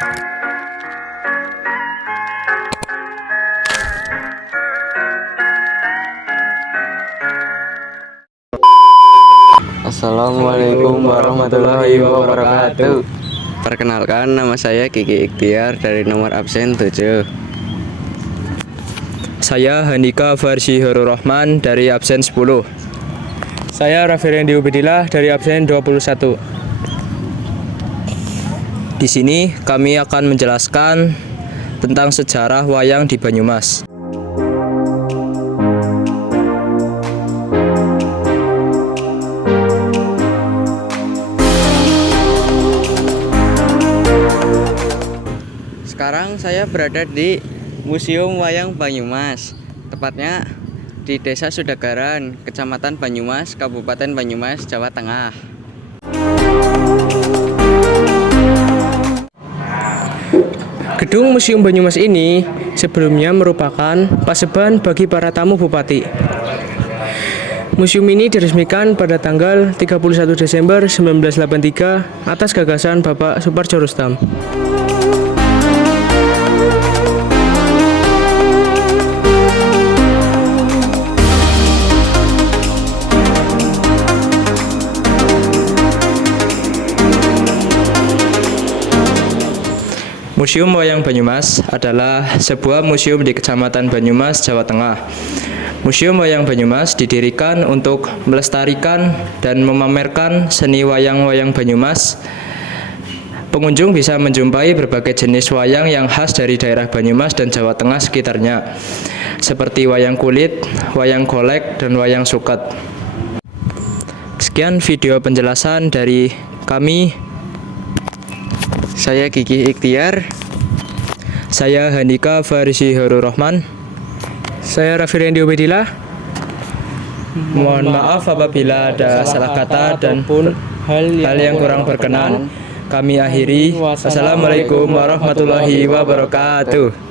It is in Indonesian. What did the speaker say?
Assalamualaikum warahmatullahi wabarakatuh. Perkenalkan, nama saya Kiki Ikhtiar dari nomor absen 7. Saya Handika Farsi Horur Rahman dari absen 10. Saya Raffi Rendi Ubedillah dari absen 21. Di sini kami akan menjelaskan tentang sejarah wayang di Banyumas. Sekarang saya berada di Museum Wayang Banyumas, tepatnya di Desa Sudagaran, Kecamatan Banyumas, Kabupaten Banyumas, Jawa Tengah. Gedung Museum Banyumas ini sebelumnya merupakan paseban bagi para tamu bupati. Museum ini diresmikan pada tanggal 31 Desember 1983 atas gagasan Bapak Supardjo Rustam. Museum Wayang Banyumas adalah sebuah museum di Kecamatan Banyumas, Jawa Tengah. Museum Wayang Banyumas didirikan untuk melestarikan dan memamerkan seni wayang-wayang Banyumas. Pengunjung bisa menjumpai berbagai jenis wayang yang khas dari daerah Banyumas dan Jawa Tengah sekitarnya, seperti wayang kulit, wayang golek, dan wayang suket. Sekian video penjelasan dari kami. Saya Kiki Ikhtiar. Saya Handika Farisi Horur Rahman. Saya Raffi Rendi Ubedillah. Mohon maaf apabila ada salah kata dan hal yang kurang berkenan. Kami akhiri. Wassalamualaikum warahmatullahi wabarakatuh.